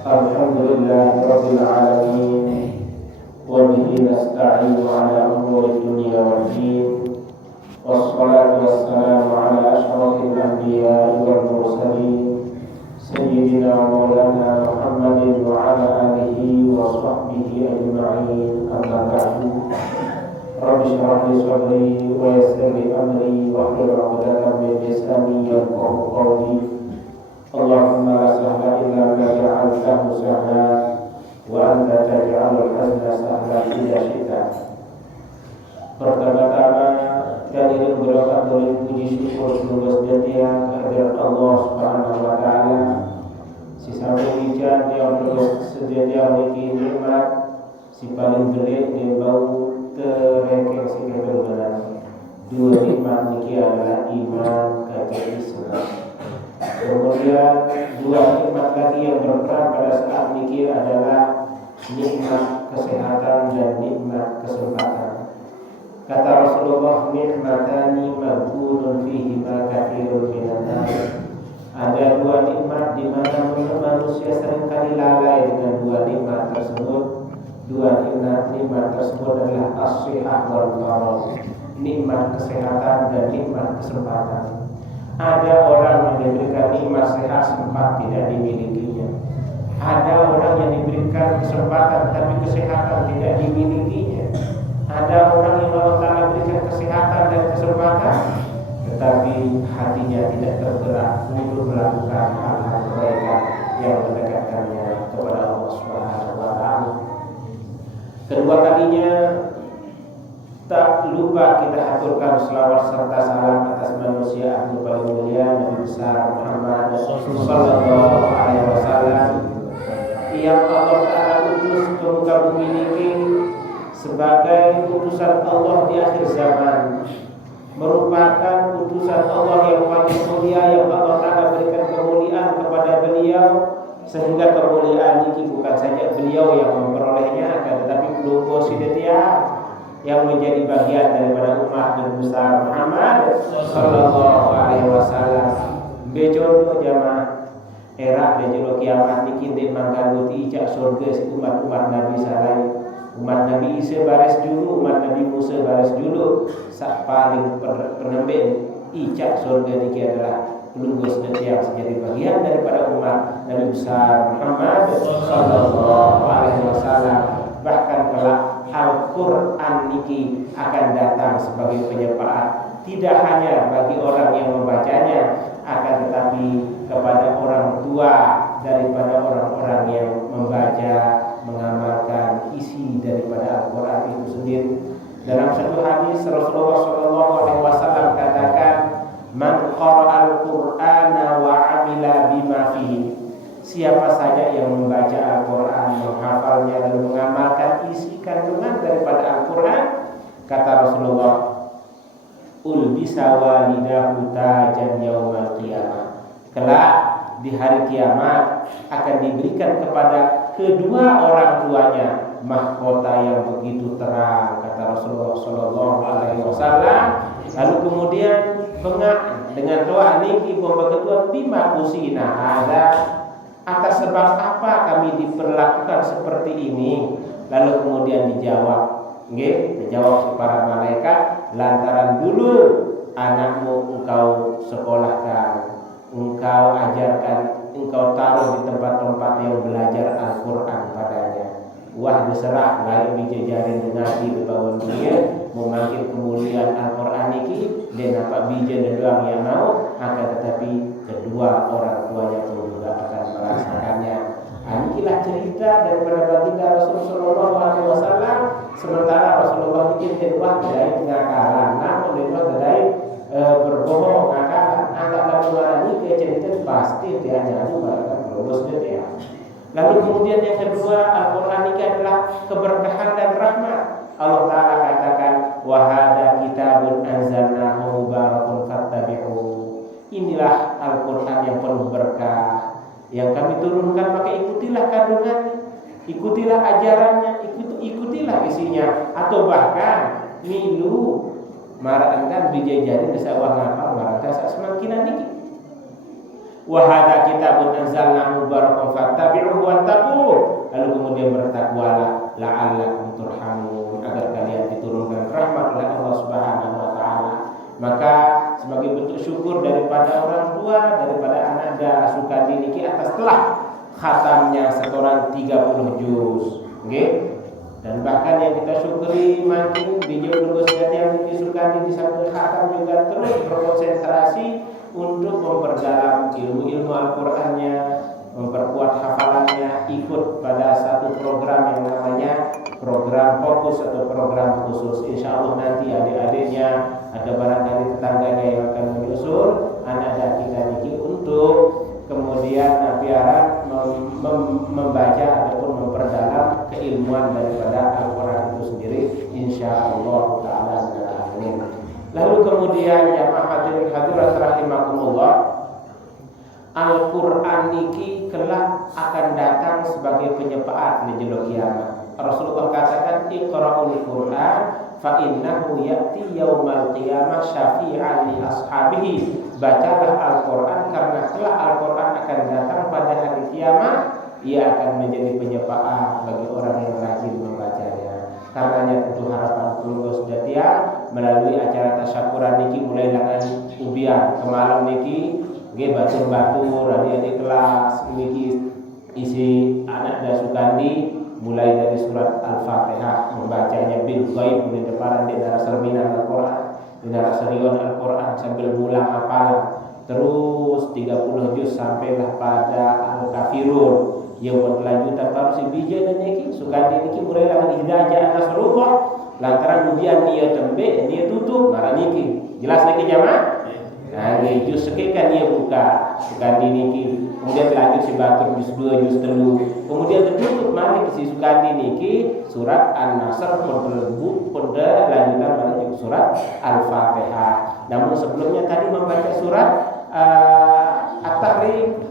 Alhamdulillah Rabbil Alamin. Wa bihi nasta'inu ala umuri dunya wal din. Wassalatu wassalamu ala asyrafil anbiya'i wal mursalin Sayyidina Maulana Muhammadin wa ala alihi wa sahbihi ajma'in. Amma ba'du. Rabbi shrah li sadri wa yassir li amri wahlul 'uqdatam min lisani yafqahu qawli. Allahumma la sahla illa ma ja'altahu sahla wa anta taj'alul hazna sahla idza syi'ta. Pertama-tama kalian berdoa puji syukur semoga setia kehadirat Allah Subhanahu wa taala. Sisa hujan yang terus sedia memiliki nikmat si paling gede dia bau terengkeng si kebenaran. Dua nikmat niki adalah iman kata Islam. Kemudian dua nikmat lagi yang berperan pada saat niki adalah nikmat kesehatan dan nikmat kesempatan. Kata Rasulullah, nikmatani maghbunun fihi ma katsirun minan nas. Ada dua nikmat di mana manusia seringkali lalai dengan dua nikmat tersebut. Dua nikmat tersebut adalah as-shihah wal faragh, nikmat kesehatan dan nikmat kesempatan. Ada orang yang diberikan nikmat sehat sempat tidak dimilikinya. Ada orang yang diberikan kesempatan tapi kesehatan tidak dimilikinya. Ada orang yang Allah Ta'ala berikan kesehatan dan kesempatan tetapi hatinya tidak tergerak untuk melakukan hal-hal kebaikan yang mendekatkannya kepada Allah Subhanahu wa taala. Kedua kalinya tak lupa kita aturkan selawat serta salam atas manusia agung paling mulia Nabi besar Muhammad sallallahu alaihi wasallam yang Allah Ta'ala utus ke muka bumi ini sebagai utusan Allah di akhir zaman, merupakan utusan Allah yang paling mulia yang Allah Ta'ala berikan kemuliaan kepada beliau, sehingga kemuliaan ini bukan saja beliau yang memperolehnya akan tetapi keluarga sidetia yang menjadi bagian daripada umat Nabi besar Muhammad sallallahu alaihi wasallam. Bejono jamaah era bejono kiamat niki ndek mangganuti icak surga si umat-umat Nabi sallallahu. Umat Nabi Isa baris dulu, umat Nabi Musa baris dulu. Sak paling penembe icak surga niki adalah pelunggu setia menjadi bagian daripada umat Nabi besar Muhammad sallallahu alaihi wasallam. Bahkan kelak Al-Quran niki akan datang sebagai penyefaat tidak hanya bagi orang yang membacanya, akan tetapi kepada orang tua daripada orang-orang yang membaca, mengamalkan isi daripada Al-Quran itu sendiri. Dalam satu hadis Rasulullah sallallahu alaihi wasallam katakan, "Man qara'al Qur'ana wa 'amila bima fihi." Siapa saja yang membaca Al-Quran, menghafalnya dan mengamalkan isi kandungan daripada Al-Quran, kata Rasulullah, ulbisa walidahu tajan yaumal qiyamah. Kelak di hari kiamat akan diberikan kepada kedua orang tuanya mahkota yang begitu terang, kata Rasulullah sallallahu alaihi wasallam. Lalu kemudian bengak dengan doa niki pembeketuan bima kusina ada, atas sebab apa kami diperlakukan seperti ini? Lalu kemudian dijawab si para malaikat, lantaran dulu anakmu engkau sekolahkan, engkau ajarkan, engkau taruh di tempat-tempat yang belajar Al-Quran padanya. Wah diserah lain bijajarin dengan di bawah dunia memanggil kemuliaan Al-Quran ini dan apa bijan doang yang mau, akan tetapi kedua orang tuanya pun juga akan merasakannya. Inilah cerita daripada baginda Rasulullah sallallahu alaihi wasallam. Sementara Rasulullah bikin dewa dari ngakalan, namun dewa dari berbohong ngakalan. Angkat lalu ini cerita pasti dia jangan mereka lulus dia. Lalu kemudian yang kedua, Al-Quran ini adalah keberkahan dan rahmat. Allah Ta'ala katakan, wahada kitabun anzalnahu mubarakun fattabi'u. Inilah Al-Quran yang penuh berkah, yang kami turunkan, maka ikutilah kandungannya, ikutilah ajarannya, ikutilah isinya. Atau bahkan milu marahkan bijajari desa wah ngapal marahkan semakinan ini. Wa hadza kitabun anzalnahu mubarakun fattabi'uhu wattaqu. Lalu kemudian bertakwalah la'allakum turhamun, agar kalian diturunkan rahmat oleh Allah Subhanahu wa taala. Maka sebagai bentuk syukur daripada orang tua, daripada ananda Sukadi niki atas telah khatamnya setoran 30 juz. Nggih. Dan bahkan yang kita syukuri makin di Joglo yang Sukadi di samping khatam juga terus berkonsentrasi untuk memperdalam ilmu-ilmu Al-Qur'annya, memperkuat hafalannya, ikut pada satu program yang namanya program fokus atau program khusus. Insya Allah nanti adik-adiknya ada barangkali tetangganya yang akan menyusul anak dan kita niki untuk kemudian biaran membaca ataupun memperdalam keilmuan daripada Al-Quran itu sendiri, insya Allah ta'ala. Lalu kemudian jamaah hadirin hadirat rahimakumullah, Al-Quran niki kelak akan datang sebagai penyepaat di jero kiamat. Rasulullah katakan iqra'ul Qur'an fa innahu ya'ti yaumal qiyamah syafi'an li ashabihi. Bacalah Al-Quran karena kelak Al-Quran akan datang pada hari kiamat, ia akan menjadi penyepaat bagi orang yang rajin membacanya. Karenanya tentu harapan keluarga sejatia melalui acara tasyakuran niki mulai dengan ubian kemalam niki nggih batur-batur adik-adik kelas niki isi anak dan Sukandi mulai dari surat Al-Fatihah membacanya bil ghaib di depan di dalam cerminan Al-Qur'an, di dalam serion Al-Qur'an sambil ngulang hafalan terus 30 juz sampailah pada Al-Kafirun. Yang berkelanjutan baru si bija dan niki Sukadi niki mulai dengan hidayah nasrullah lantaran kemudian dia tembe dia tutup marah niki jelas niki jamaah. Nah ini juz sekian dia buka Sukadi niki kemudian lanjut si batur juz 2 juz 3 kemudian tertutup mari si Sukadi niki surat An-Nasr pun lanjutan pada surat Al-Fatihah. Namun sebelumnya tadi membaca surat At-Tahrim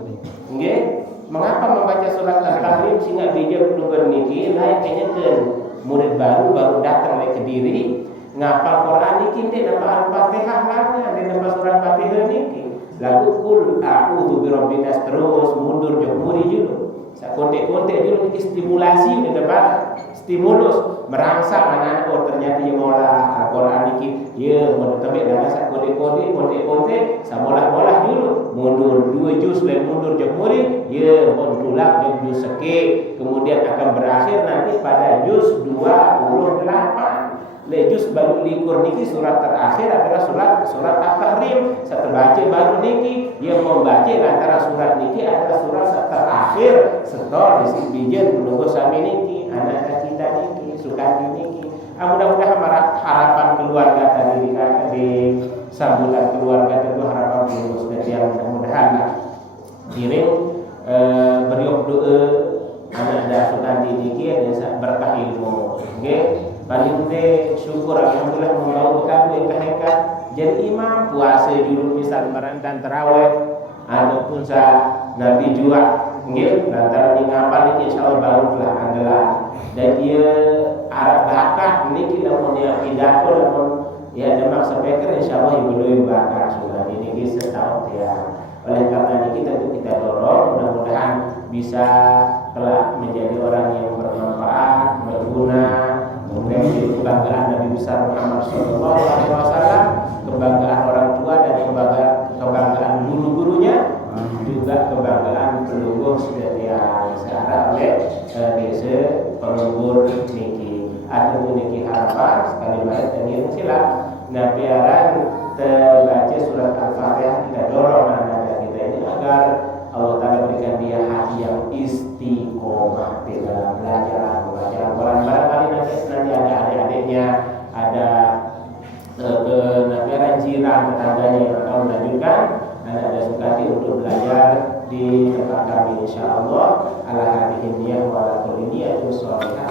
nggih. Mengapa membaca surat Al-Tahrim sehingga bija keluar niki layaknya ke murid baru datang ke Kediri ngapal Quran niki ndek dapat Al-Fatihah lana ndek dapat surat Fatihah niki lalu kul a'udzu birabbin nas terus mundur jog muri dulu sakontek-kontek dulu niki stimulasi udah dapat stimulus merangsang anak-anak oh ternyata yang ngolah Al-Quran niki ya mau tebek dalam sakontek-kontek kontek-kontek samolah-molah dulu mundur 2 juz lain mundur jog muri ya pun tulak jog juz seke kemudian akan berakhir nanti pada juz 28 le juz baru likur niki surat terakhir adalah surat At-Tahrim. Setelah baca baru niki yang membaca antara surat niki adalah surat terakhir setor di bijen menunggu sami niki anak kita niki Sukadi niki. Mudah-mudahan harapan keluarga tadi di sambutan keluarga tentu harapan keluarga yang mudah-mudahan kirim beriok doa anak dan Sukadi niki ada berkah ilmu. Nggih. Paling teh syukur alhamdulillah membawa bekal yang kehekat jadi imam puasa juru misal dan tarawih ataupun Nabi jua nggih lantaran ngapal iki insyaallah barulah andalan dan dia arah bakat niki lamun dia pidato lamun ya demak speaker insyaallah ibu deui bakat sudah ini setahun ya. Oleh karena ini tentu kita dorong mudah-mudahan bisa kelak menjadi orang yang bermanfaat, berguna, kemudian menjadi kebanggaan Nabi besar Muhammad SAW, kebanggaan orang tua dan kebanggaan guru-gurunya, juga kebanggaan pelungguh sedia searah oleh desa pelunggur niki. Atau niki harapan sekali lagi dan yang silap. Nah biaran terbaca surat Al-Fatihah kita dorong anak kita ini agar Allah Ta'ala berikan dia hati yang istiqomah di dalam belajar Al-Quran. Barangkali nanti ada adik-adiknya, ada kenabiaran jiran tetangganya yang akan melanjutkan anak ada Sukadi untuk belajar di tempat kami insyaallah ala hadhihi niyyah wa ala kulli niyyatin shalihah.